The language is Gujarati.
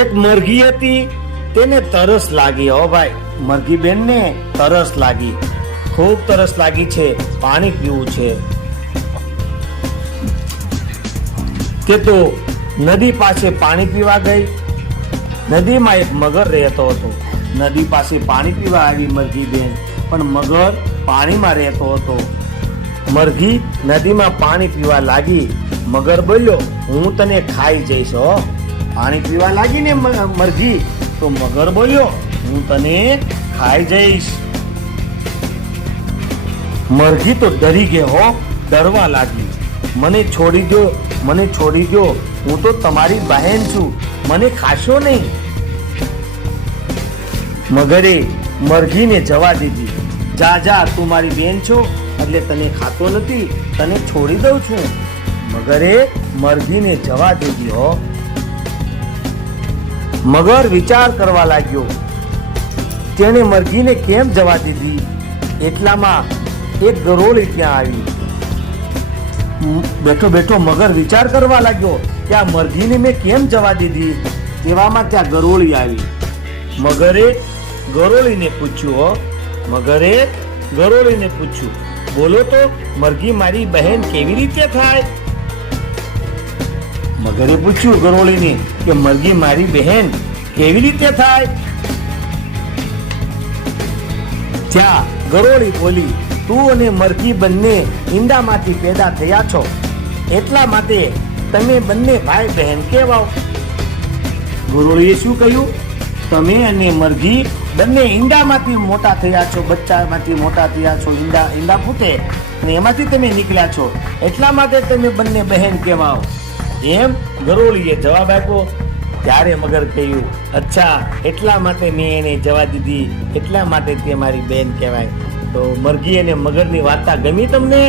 એક મરઘી હતી, તેને તરસ લાગી. હો ભાઈ, મરઘી બેન ને તરસ લાગી, ખૂબ તરસ લાગી છે, પાણી પીવું છે. તે તો નદી પાસે પાણી પીવા ગઈ. નદીમાં એક મગર રહેતો હતો. નદી પાસે પાણી પીવા આવી મરઘી બેન, પણ મગર પાણીમાં રહેતો હતો. મરઘી નદીમાં પાણી પીવા લાગી. મગર બોલ્યો, હું તને ખાઈ જઈશ. હો, પાણી પીવા લાગી ને મરઘી, તો મગર બોલ્યો, હું તને ખાઈ જઈશ. મરઘી તો ડરી ગઈ. હો, ડરવા લાગી. મને છોડી દો, મને છોડી દો, હું તો તમારી બહેન છું, મને ખાશો નહીં. મગરે મરઘીને જવા દીધી. જા જા, તું મારી બેન છો એટલે તને ખાતો નથી, તને છોડી દઉં છું. મગરે મરઘીને જવા દીધી. હો, મગર વિચાર કરવા લાગ્યો, તેણે મરઘીને કેમ જવા દીધી. એટલામાં એક ગરોળી ત્યાં આવી. બેઠો બેઠો મગર વિચાર કરવા લાગ્યો કે આ મરઘીને મેં કેમ જવા દીધી. તેવામાં ત્યાં ગરોળી આવી. મગરે ગરોળીને પૂછ્યું. હો, મગરે ગરોળીને પૂછ્યું, બોલો તો, મરઘી મારી બહેન કેવી રીતે થાય? મગરે પૂછ્યું ગરોળીને કે મરઘી મારી બહેન કેવી રીતે થાય? ત્યાં ગરોળી બોલી, તું અને મરઘી બંને ઈંડામાંથી પેદા થયા છો, એટલા માટે તમે બંને ભાઈ બહેન કહેવાઓ. ગરોળીએ શું કહ્યું? તમે અને મરઘી બંને ઈંડામાંથી મોટા થયા છો, બચ્ચામાંથી મોટા થયા છો. ઈંડા ફૂટે અને એમાંથી તમે નીકળ્યા છો, એટલા માટે તમે બંને બહેન કહેવાઓ. એમ ગરોળીએ જવાબ આપ્યો. ત્યારે મગર કહ્યું, અચ્છા, એટલા માટે મેં એને જવા દીધી, એટલા માટે તે મારી બેન કહેવાય. તો મરઘી અને મગરની વાર્તા ગમી તમને?